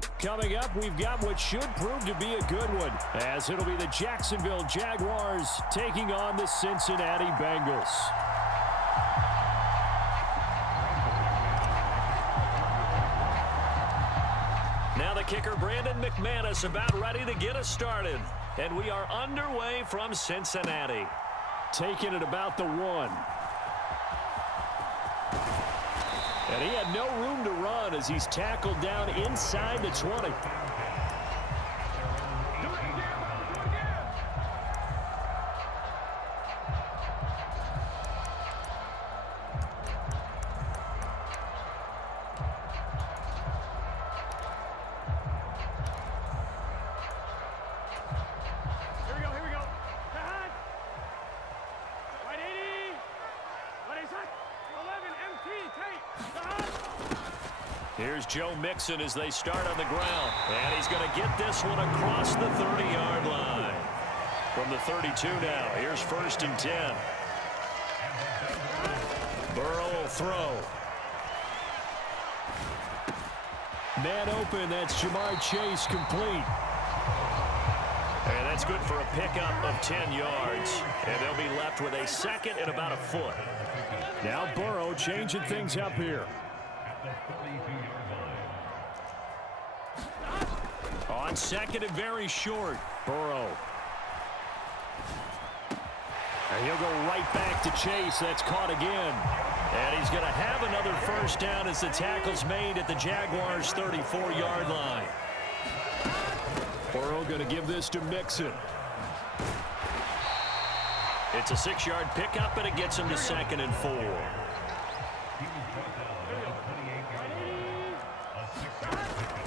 Cincinnati. Coming up, we've got what should prove to be a good one, as it'll be the Jacksonville Jaguars taking on the Cincinnati Bengals. Now the kicker, Brandon McManus, about ready to get us started. And we are underway from Cincinnati. Taking it about the 1. And he had no room to run as he's tackled down inside the 20. Here's Joe Mixon as they start on the ground. And he's going to get this one across the 30-yard line. From the 32 now, here's 1st and 10. Burrow will throw. Man open, that's Jamar Chase complete. And that's good for a pickup of 10 yards. And they'll be left with a 2nd and about a foot. Now Burrow changing things up here. On 2nd and very short, Burrow. And he'll go right back to Chase. That's caught again. And he's going to have another 1st down as the tackle's made at the Jaguars' 34-yard line. Burrow going to give this to Mixon. It's a 6-yard pickup, and it gets him to 2nd and 4.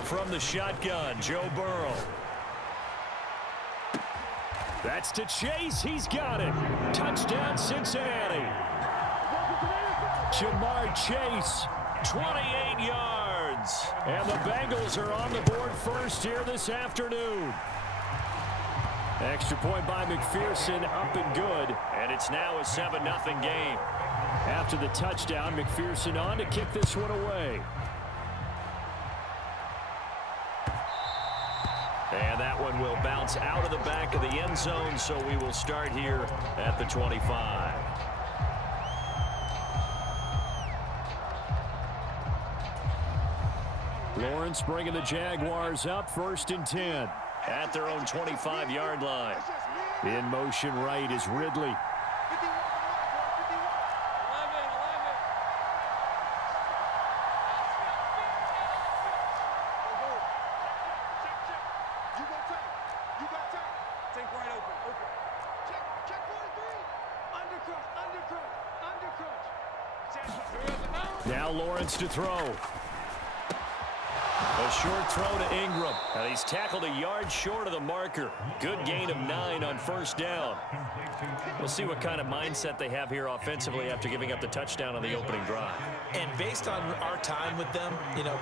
From the shotgun, Joe Burrow. That's to Chase. He's got it. Touchdown, Cincinnati. Jamar Chase, 28 yards. And the Bengals are on the board first here this afternoon. Extra point by McPherson, up and good. And it's now a 7-0 game. After the touchdown, McPherson on to kick this one away. And that one will bounce out of the back of the end zone, so we will start here at the 25. Lawrence bringing the Jaguars up, 1st and 10. At their own 25-yard line. In motion right is Ridley. Now Lawrence to throw. A short throw to Ingram. And he's tackled a yard short of the marker. Good gain of 9 on 1st down. We'll see what kind of mindset they have here offensively after giving up the touchdown on the opening drive. And based on our time with them,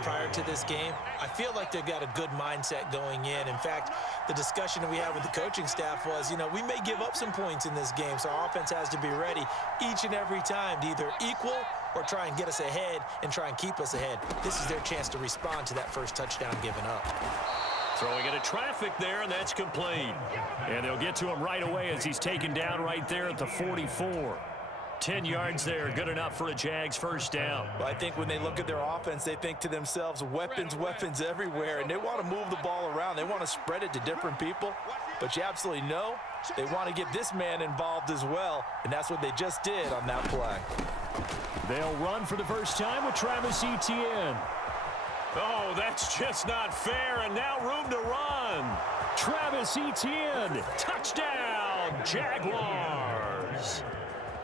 prior to this game, I feel like they've got a good mindset going in. In fact, the discussion that we had with the coaching staff was, we may give up some points in this game, so our offense has to be ready each and every time to either equal or try and get us ahead and try and keep us ahead. This is their chance to respond to that first touchdown given up. Throwing into traffic there, and that's complete. And they'll get to him right away as he's taken down right there at the 44. 10 yards there, good enough for a Jags 1st down. Well, I think when they look at their offense, they think to themselves, weapons everywhere, and they want to move the ball around. They want to spread it to different people, but you absolutely know they want to get this man involved as well, and that's what they just did on that play. They'll run for the first time with Travis Etienne. Oh, that's just not fair, and now room to run. Travis Etienne, touchdown, Jaguars.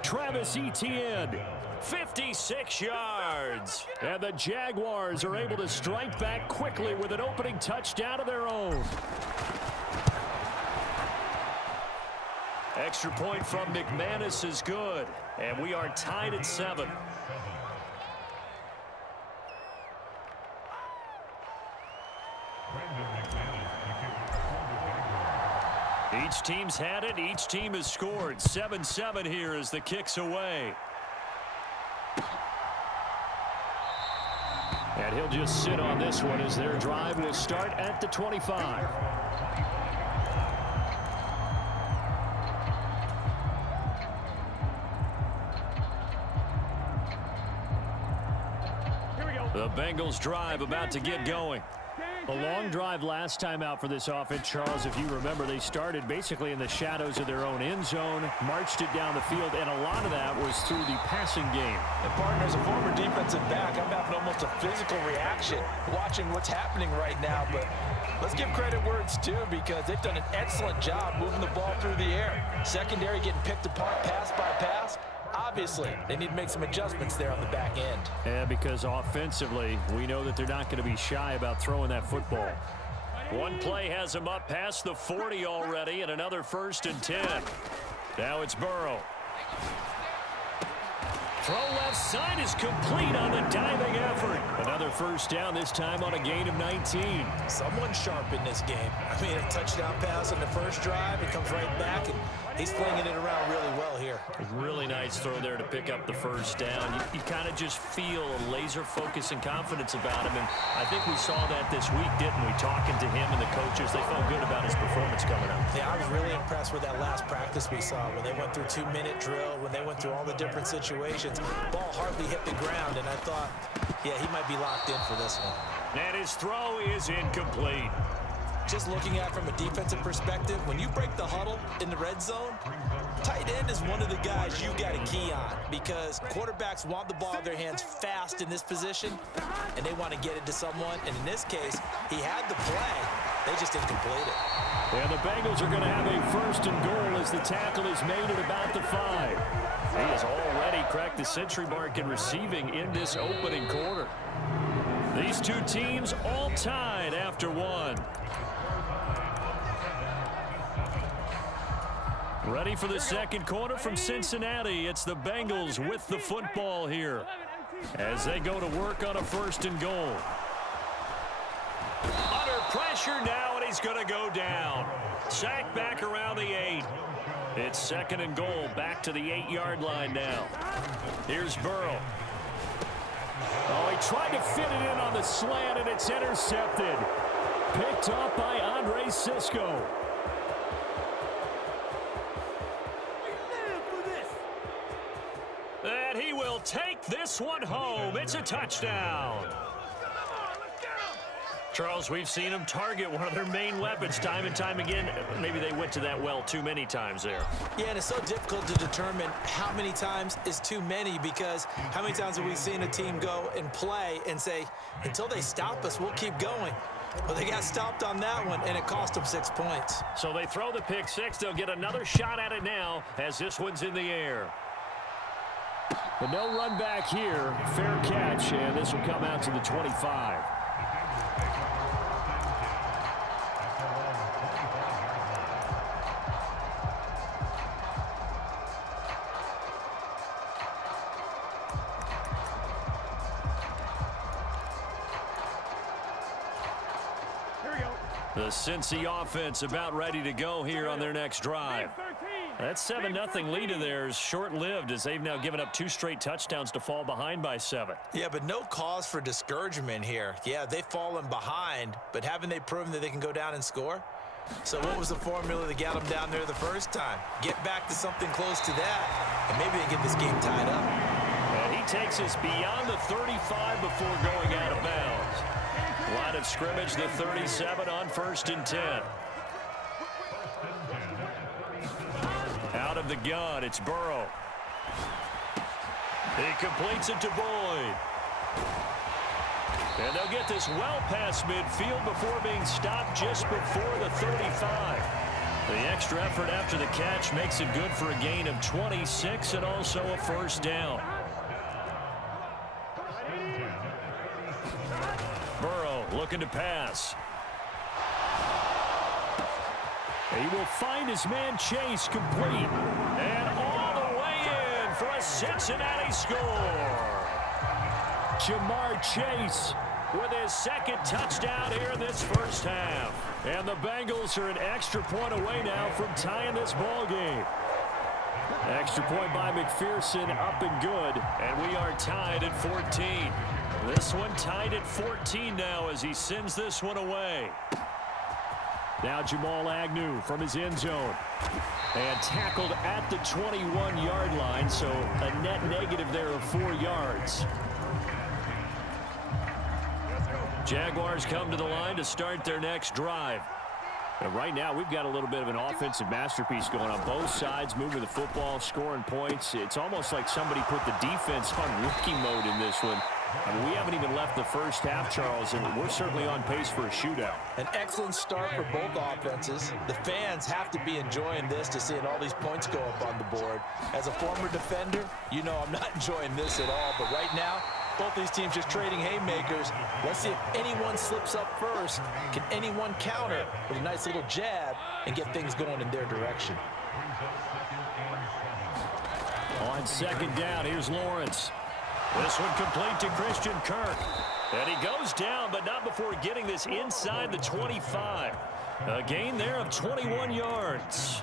Travis Etienne, 56 yards. And the Jaguars are able to strike back quickly with an opening touchdown of their own. Extra point from McManus is good. And we are tied at 7. Each team's had it. Each team has scored. 7-7 here as the kick's away. And he'll just sit on this one as their drive will start at the 25. The Bengals drive about to get going. A long drive last time out for this offense, Charles. If you remember, they started basically in the shadows of their own end zone, marched it down the field, and a lot of that was through the passing game. And partner, as a former defensive back, I'm having almost a physical reaction watching what's happening right now. But let's give credit where it's due, because they've done an excellent job moving the ball through the air. Secondary getting picked apart pass by pass. Obviously, they need to make some adjustments there on the back end. Yeah, because offensively, we know that they're not going to be shy about throwing that football. One play has them up past the 40 already, and another 1st and 10. Now it's Burrow. Throw left side is complete on the diving effort. Another 1st down, this time on a gain of 19. Someone sharp in this game. I mean, a touchdown pass on the first drive. It comes right back, and he's flinging it around really well here. Really nice throw there to pick up the 1st down. You kind of just feel a laser focus and confidence about him, and I think we saw that this week, didn't we? Talking to him and the coaches, they felt good about his performance coming up. Yeah, I was really impressed with that last practice we saw when they went through 2-minute drill, when they went through all the different situations. Ball hardly hit the ground, and I thought, yeah, he might be locked in for this one. And his throw is incomplete. Just looking at it from a defensive perspective, when you break the huddle in the red zone, tight end is one of the guys you got to key on, because quarterbacks want the ball in their hands fast in this position, and they want to get it to someone. And in this case, he had the play. They just didn't complete it. And the Bengals are going to have a 1st and goal as the tackle is made at about the 5. He has already cracked the century mark in receiving in this opening quarter. These two teams all tied after one. Ready for the second quarter from Cincinnati. It's the Bengals with the football here as they go to work on a 1st and goal. Under pressure now, and he's going to go down. Sacked back around the 8. It's 2nd and goal, back to the 8-yard line now. Here's Burrow. Oh, he tried to fit it in on the slant, and it's intercepted. Picked up by Andre Sisco. And he will take this one home. It's a touchdown. Charles, we've seen them target one of their main weapons time and time again. Maybe they went to that well too many times there. Yeah, and it's so difficult to determine how many times is too many, because how many times have we seen a team go and play and say, until they stop us, we'll keep going. Well, they got stopped on that one, and it cost them 6 points. So they throw the pick six. They'll get another shot at it now as this one's in the air. But no run back here. Fair catch, and this will come out to the 25. The Cincy offense about ready to go here on their next drive. That 7-0 lead of theirs short-lived, as they've now given up 2 straight touchdowns to fall behind by 7. Yeah, but no cause for discouragement here. Yeah, they've fallen behind, but haven't they proven that they can go down and score? So what was the formula that got them down there the first time? Get back to something close to that, and maybe they get this game tied up. And he takes us beyond the 35 before going out of bounds. Line of scrimmage, the 37 on 1st and 10. Out of the gun, it's Burrow. He completes it to Boyd. And they'll get this well past midfield before being stopped just before the 35. The extra effort after the catch makes it good for a gain of 26 and also a 1st down. Burrow looking to pass. He will find his man Chase complete. And all the way in for a Cincinnati score. Jamar Chase with his 2nd touchdown here in this first half. And the Bengals are an extra point away now from tying this ball game. Extra point by McPherson, up and good. And we are tied at 14. This one tied at 14 now as he sends this one away. Now Jamal Agnew from his end zone. And tackled at the 21-yard line, so a net negative there of 4 yards. Jaguars come to the line to start their next drive. And right now, we've got a little bit of an offensive masterpiece going on both sides, moving the football, scoring points. It's almost like somebody put the defense on rookie mode in this one. I mean, we haven't even left the first half, Charles, and we're certainly on pace for a shootout. An excellent start for both offenses. The fans have to be enjoying this to seeing all these points go up on the board. As a former defender, you know I'm not enjoying this at all, but right now, both these teams just trading haymakers. Let's see if anyone slips up first. Can anyone counter with a nice little jab and get things going in their direction? On second down, here's Lawrence. This one complete to Christian Kirk. And he goes down, but not before getting this inside the 25. A gain there of 21 yards.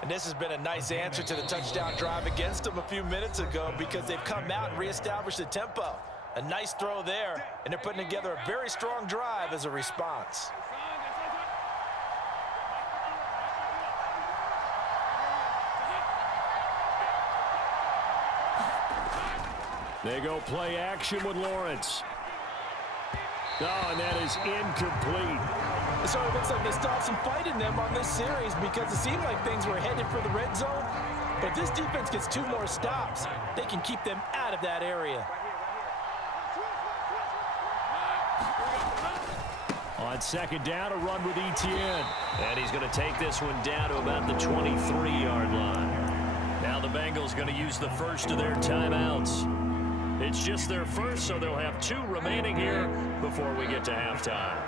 And this has been a nice answer to the touchdown drive against them a few minutes ago because they've come out and reestablished the tempo. A nice throw there, and they're putting together a very strong drive as a response. They go play action with Lawrence. Oh, and that is incomplete. So it looks like they stopped some fight in them on this series because it seemed like things were headed for the red zone. But this defense gets 2 more stops. They can keep them out of that area. On second down, a run with Etienne. And he's going to take this one down to about the 23-yard line. Now the Bengals going to use the first of their timeouts. It's just their first, so they'll have 2 remaining here before we get to halftime.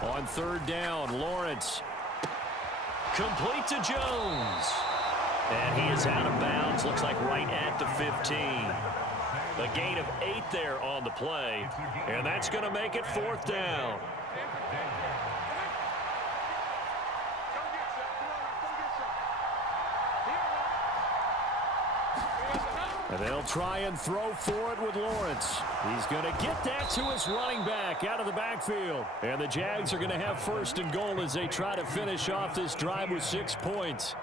On third down, Lawrence. Complete to Jones. And he is out of bounds, looks like right at the 15. A gain of 8 there on the play, and that's going to make it 4th down. And they'll try and throw for it with Lawrence. He's going to get that to his running back out of the backfield. And the Jags are going to have first and goal as they try to finish off this drive with 6 points.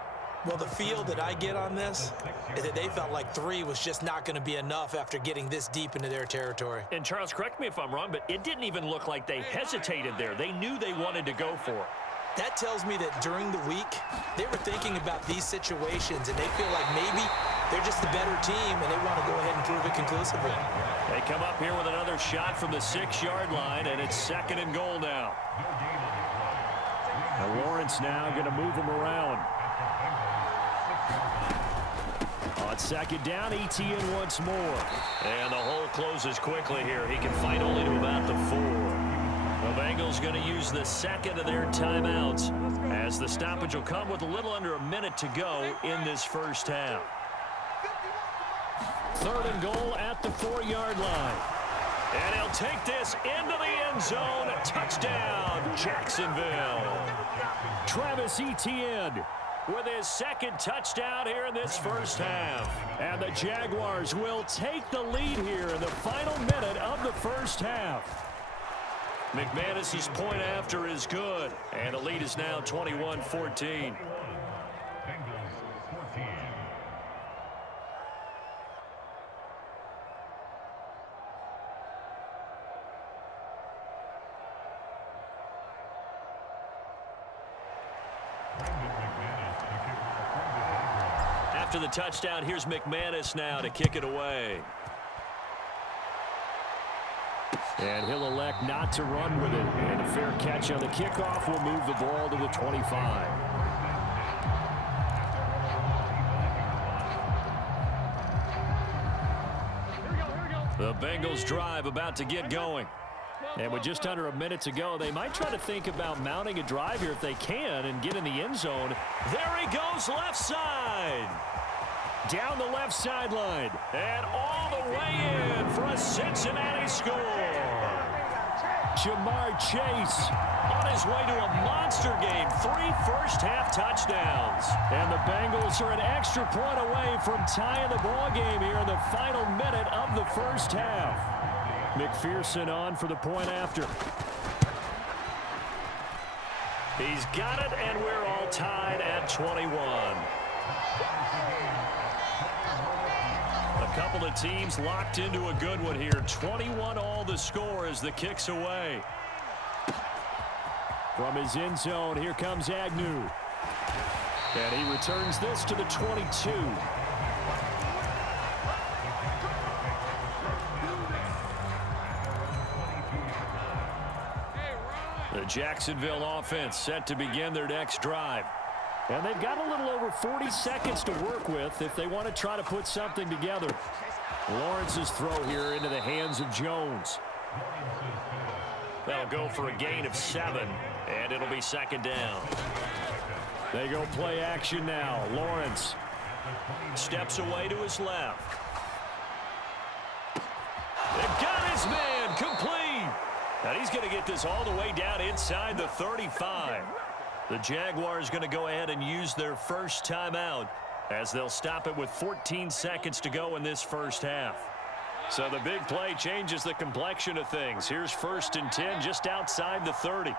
Well, the feel that I get on this is that they felt like 3 was just not going to be enough after getting this deep into their territory. And Charles, correct me if I'm wrong, but it didn't even look like they hesitated there. They knew they wanted to go for it. That tells me that during the week, they were thinking about these situations, and they feel like maybe they're just the better team, and they want to go ahead and prove it conclusively. They come up here with another shot from the 6-yard line, and it's 2nd and goal now. Now Lawrence now going to move him around. On second down, Etienne once more. And the hole closes quickly here. He can fight only to about the 4. The Bengals going to use the second of their timeouts as the stoppage will come with a little under a minute to go in this first half. 3rd and goal at the 4-yard line. And he'll take this into the end zone. Touchdown, Jacksonville. Travis Etienne with his 2nd touchdown here in this first half. And the Jaguars will take the lead here in the final minute of the first half. McManus's point after is good, and the lead is now 21-14. After the touchdown, here's McManus now to kick it away. And he'll elect not to run with it. And a fair catch on the kickoff will move the ball to the 25. The Bengals drive about to get going. And with just under a minute to go, they might try to think about mounting a drive here if they can and get in the end zone. There he goes, left side. Down the left sideline. And all the way in for a Cincinnati score. Jamar Chase on his way to a monster game. 3 first-half touchdowns. And the Bengals are an extra point away from tying the ball game here in the final minute of the first half. McPherson on for the point after. He's got it, and we're all tied at 21. A couple of teams locked into a good one here. 21 all the score as the kick's away. From his end zone, here comes Agnew. And he returns this to the 22. The Jacksonville offense set to begin their next drive. And they've got a little over 40 seconds to work with if they want to try to put something together. Lawrence's throw here into the hands of Jones. That'll go for a gain of 7, and it'll be second down. They go play action now. Lawrence steps away to his left. They've got his man complete. And he's going to get this all the way down inside the 35. The Jaguars going to go ahead and use their first timeout as they'll stop it with 14 seconds to go in this first half. So the big play changes the complexion of things. Here's 1st and 10 just outside the 30.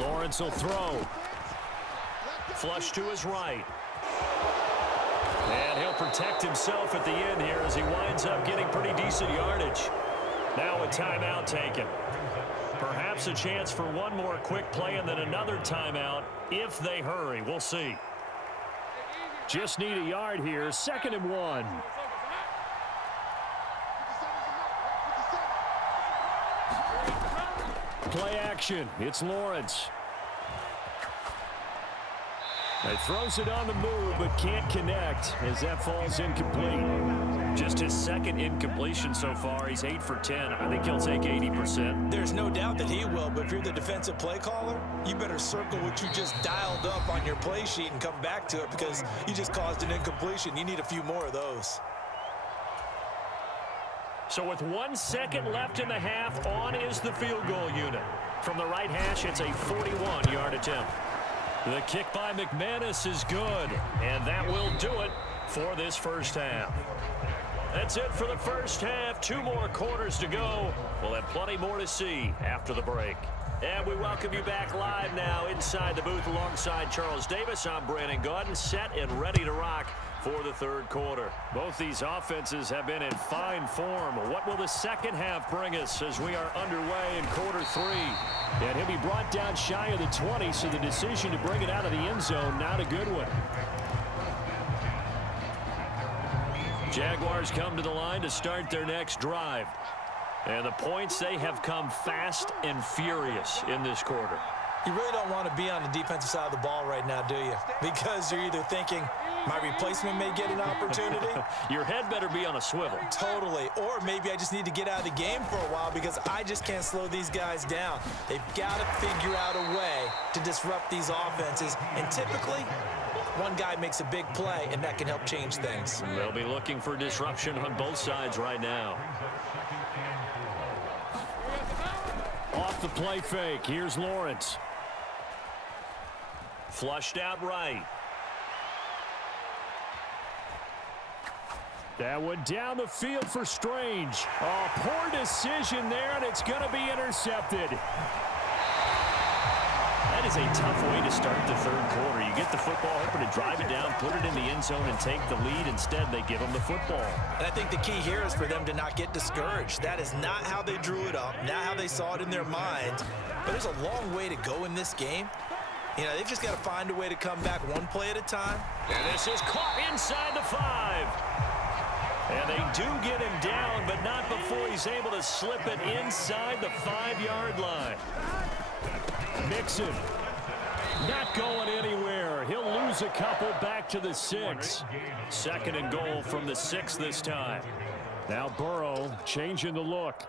Lawrence will throw. Flush to his right. And he'll protect himself at the end here as he winds up getting pretty decent yardage. Now a timeout taken. Perhaps a chance for one more quick play and then another timeout if they hurry. We'll see. Just need a yard here. 2nd and 1. Play action. It's Lawrence. He throws it on the move but can't connect as that falls incomplete. Just his 2nd incompletion so far. He's 8 for 10. I think he'll take 80%. There's no doubt that he will, but if you're the defensive play caller, you better circle what you just dialed up on your play sheet and come back to it because you just caused an incompletion. You need a few more of those. So with 1 second left in the half, on is the field goal unit. From the right hash, it's a 41-yard attempt. The kick by McManus is good, and that will do it for this first half. That's it for the first half. 2 more quarters to go. We'll have plenty more to see after the break. And we welcome you back live now inside the booth alongside Charles Davis. I'm Brandon Gaudin, set and ready to rock for the 3rd quarter. Both these offenses have been in fine form. What will the second half bring us as we are underway in quarter 3? And he'll be brought down shy of the 20, so the decision to bring it out of the end zone, not a good one. Jaguars come to the line to start their next drive. And the points, they have come fast and furious in this quarter. You really don't want to be on the defensive side of the ball right now, do you? Because you're either thinking, my replacement may get an opportunity. Your head better be on a swivel. Totally. Or maybe I just need to get out of the game for a while because I just can't slow these guys down. They've got to figure out a way to disrupt these offenses. And typically, one guy makes a big play, and that can help change things. They'll be looking for disruption on both sides right now. Off the play fake. Here's Lawrence. Flushed out right. That one down the field for Strange. Oh, poor decision there, and it's going to be intercepted. That is a tough way to start the 3rd quarter. You get the football, hoping to drive it down, put it in the end zone, and take the lead. Instead, they give them the football. And I think the key here is for them to not get discouraged. That is not how they drew it up, not how they saw it in their minds. But there's a long way to go in this game. You know, they've just got to find a way to come back one play at a time. And this is caught inside the 5. And they do get him down, but not before he's able to slip it inside the 5-yard line. Mixon not going anywhere. He'll lose a couple back to the 6. 2nd and goal from the 6 this time. Now Burrow changing the look.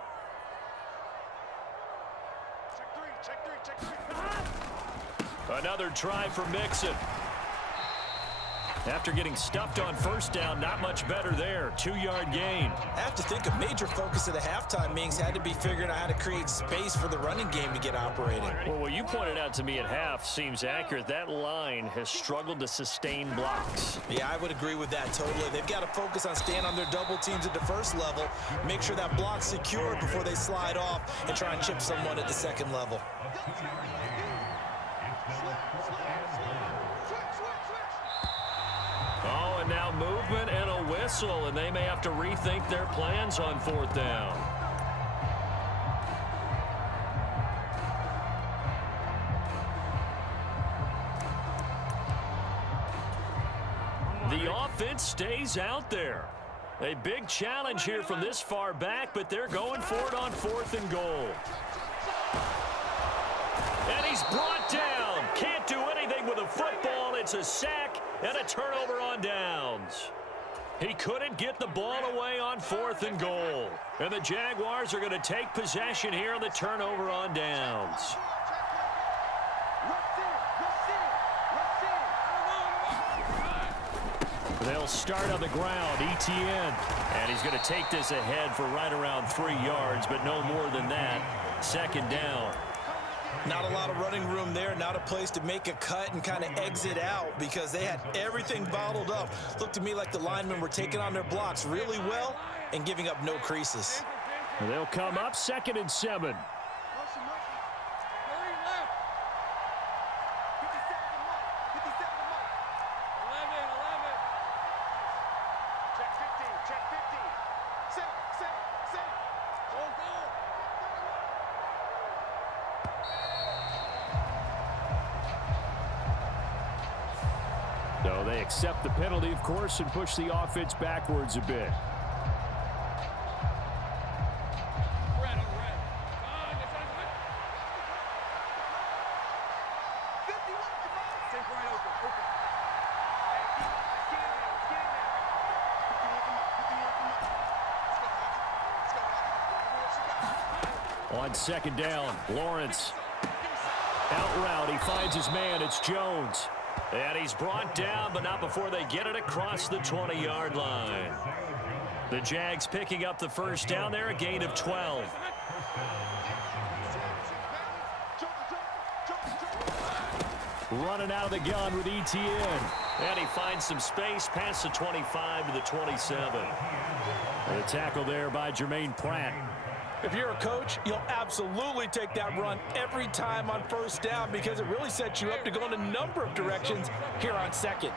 Another try for Mixon. After getting stuffed on first down, not much better there. 2-yard gain. I have to think a major focus of the halftime meetings had to be figuring out how to create space for the running game to get operating. Well, what you pointed out to me at half seems accurate. That line has struggled to sustain blocks. Yeah, I would agree with that totally. They've got to focus on staying on their double teams at the first level, make sure that block's secured before they slide off and try and chip someone at the second level. Oh, and now movement and a whistle, and they may have to rethink their plans on 4th down. The offense stays out there. A big challenge here from this far back, but they're going for it on 4th and goal. And he's brought down. Can't do anything with a football. It's a sack and a turnover on downs. He couldn't get the ball away on 4th and goal. And the Jaguars are going to take possession here on the turnover on downs. They'll start on the ground. Etienne. And he's going to take this ahead for right around 3 yards, but no more than that. 2nd down. Not a lot of running room there, not a place to make a cut and kind of exit out because they had everything bottled up. Looked to me like the linemen were taking on their blocks really well and giving up no creases. They'll come up 2nd and 7. So they accept the penalty, of course, and push the offense backwards a bit. On 2nd down, Lawrence. Out route, he finds his man. It's Jones. And he's brought down, but not before they get it across the 20-yard line. The Jags picking up the first down there, a gain of 12. Running out of the gun with Etienne. And he finds some space past the 25 to the 27. And a tackle there by Jermaine Pratt. If you're a coach, you'll absolutely take that run every time on first down because it really sets you up to go in a number of directions here on 2nd.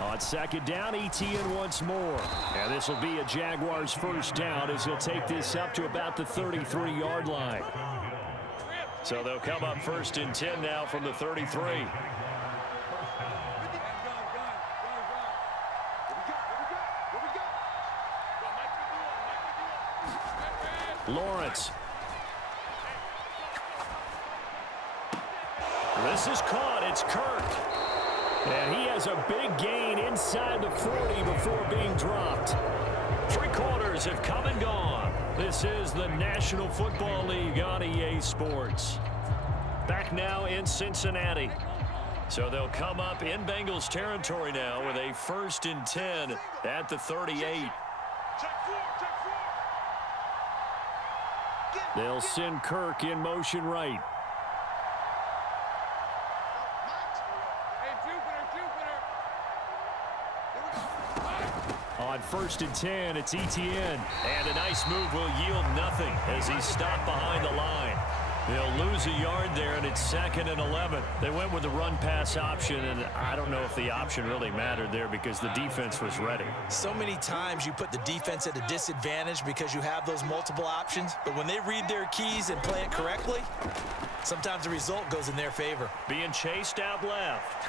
On 2nd down, Etienne once more. And this will be a Jaguars first down as he'll take this up to about the 33-yard line. So they'll come up 1st and 10 now from the 33. Lawrence. This is caught. It's Kirk. And he has a big gain inside the 40 before being dropped. 3 quarters have come and gone. This is the National Football League on EA Sports. Back now in Cincinnati. So they'll come up in Bengals territory now with a 1st and 10 at the 38. They'll send Kirk in motion right. On 1st and 10, it's Etienne. And a nice move will yield nothing as he's stopped behind the line. They'll lose a yard there, and it's 2nd and 11. They went with the run-pass option, and I don't know if the option really mattered there because the defense was ready. So many times you put the defense at a disadvantage because you have those multiple options, but when they read their keys and play it correctly, sometimes the result goes in their favor. Being chased out left.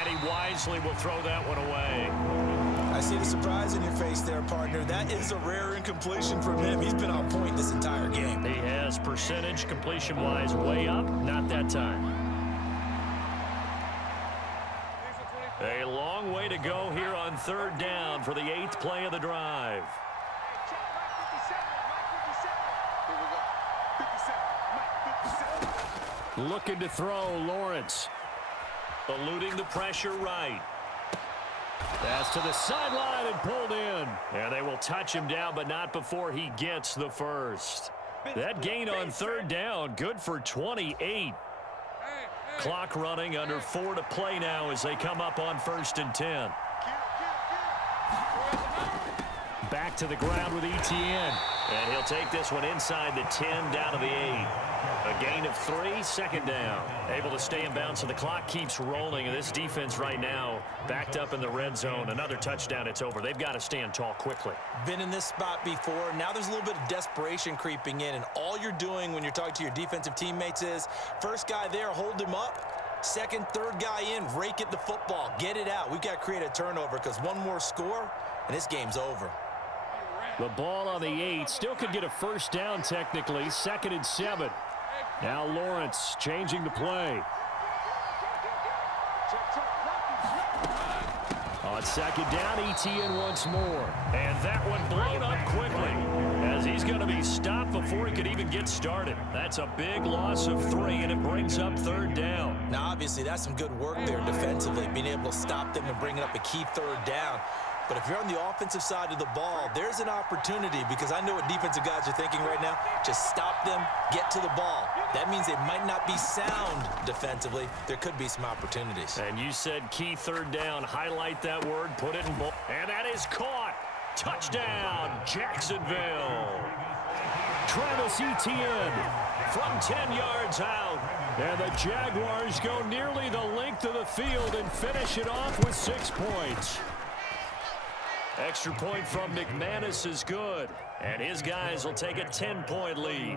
And he wisely will throw that one away. I see the surprise in your face there, partner. That is a rare incompletion from him. He's been on point this entire game. He has percentage completion-wise way up. Not that time. A long way to to go here on 3rd down for the 8th play of the drive. Looking to throw, Lawrence. Eluding the pressure right. Pass to the sideline and pulled in. And they will touch him down, but not before he gets the first. That gain on 3rd down, good for 28. Clock running, under 4 to play now as they come up on 1st and 10. Back to the ground with Etienne. And he'll take this one inside the 10 down to the 8. A gain of 3, 2nd down. Able to stay in bounds, so the clock keeps rolling. And this defense right now backed up in the red zone. Another touchdown, it's over. They've got to stand tall quickly. Been in this spot before. Now there's a little bit of desperation creeping in. And all you're doing when you're talking to your defensive teammates is, first guy there, hold him up. Second, third guy in, rake at the football. Get it out. We've got to create a turnover because one more score, and this game's over. The ball on the 8. Still could get a first down technically. 2nd and 7. Now Lawrence changing the play. On 2nd down, Etienne once more. And that one blown up quickly as he's going to be stopped before he could even get started. That's a big loss of 3, and it brings up 3rd down. Now, obviously, that's some good work there defensively, being able to stop them and bringing up a key 3rd down. But if you're on the offensive side of the ball, there's an opportunity, because I know what defensive guys are thinking right now. Just stop them, get to the ball. That means they might not be sound defensively. There could be some opportunities. And you said key 3rd down. Highlight that word, put it in bold. And that is caught. Touchdown, Jacksonville. Travis Etienne from 10 yards out. And the Jaguars go nearly the length of the field and finish it off with 6 points. Extra point from McManus is good, and his guys will take a 10-point lead.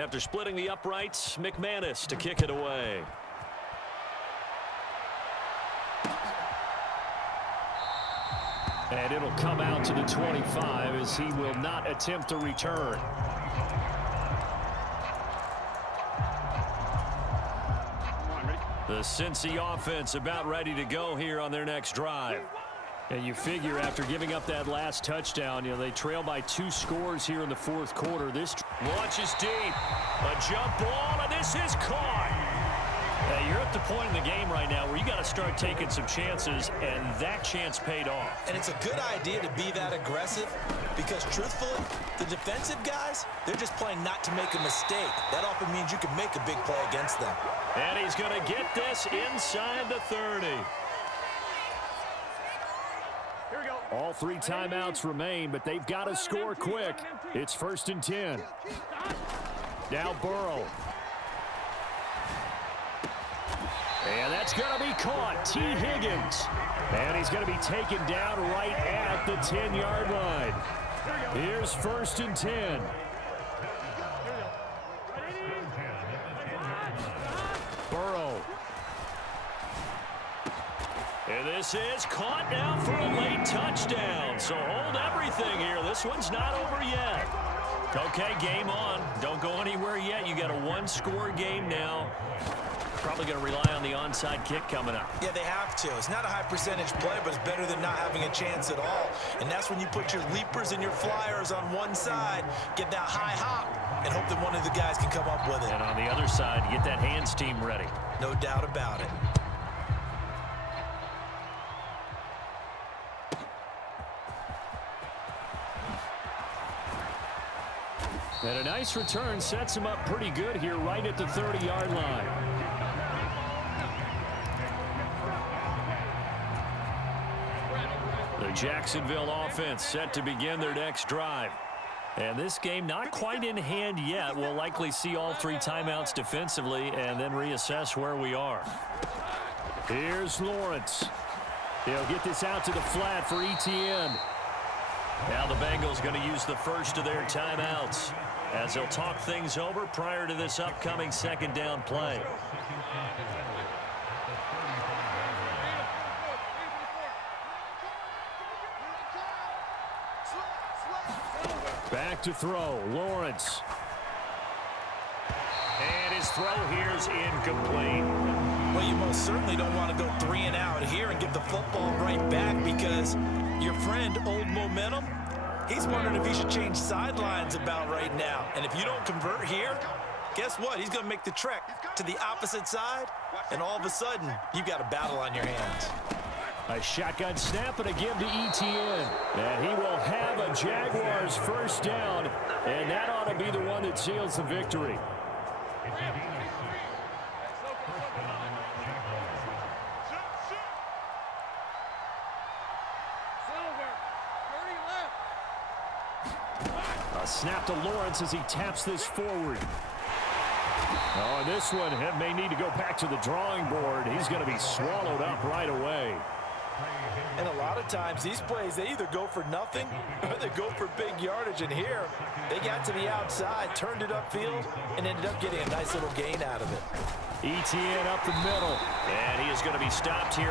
After splitting the uprights, McManus to kick it away. And it'll come out to the 25 as he will not attempt to return. The Cincy offense about ready to go here on their next drive. And you figure after giving up that last touchdown, they trail by 2 scores here in the 4th quarter. This launch is deep. A jump ball, and this is caught. You're at the point in the game right now where you got to start taking some chances, and that chance paid off. And it's a good idea to be that aggressive because, truthfully, the defensive guys, they're just playing not to make a mistake. That often means you can make a big play against them. And he's going to get this inside the 30. Here we go. All 3 timeouts remain, but they've got to score quick. It's 1st and 10. Now Burrow. And that's going to be caught. T. Higgins. And he's going to be taken down right at the 10-yard line. Here's 1st and 10. Burrow. And this is caught now for a late touchdown. So hold everything here. This one's not over yet. Okay, game on. Don't go anywhere yet. You got a 1-score game now. Probably going to rely on the onside kick coming up. Yeah, they have to. It's not a high percentage play, but it's better than not having a chance at all. And that's when you put your leapers and your flyers on one side, get that high hop, and hope that one of the guys can come up with it. And on the other side, get that hands team ready. No doubt about it. And a nice return sets him up pretty good here right at the 30-yard line. The Jacksonville offense set to begin their next drive. And this game not quite in hand yet. We'll likely see all 3 timeouts defensively and then reassess where we are. Here's Lawrence. He'll get this out to the flat for Etienne. Now the Bengals going to use the first of their timeouts as they'll talk things over prior to this upcoming 2nd down play. Back to throw, Lawrence. And his throw here is incomplete. Well, you most certainly don't want to go 3 and out here and give the football right back, because your friend, Old Momentum, he's wondering if he should change sidelines about right now. And if you don't convert here, guess what? He's going to make the trek to the opposite side, and all of a sudden, you've got a battle on your hands. A shotgun snap and a give to Etienne. And he will have a Jaguars first down, and that ought to be the one that seals the victory. A snap to Lawrence as he taps this forward. Oh, and this one may need to go back to the drawing board. He's going to be swallowed up right away. And a lot of times these plays, they either go for nothing or they go for big yardage. And here, they got to the outside, turned it upfield, and ended up getting a nice little gain out of it. Etienne up the middle. And he is going to be stopped here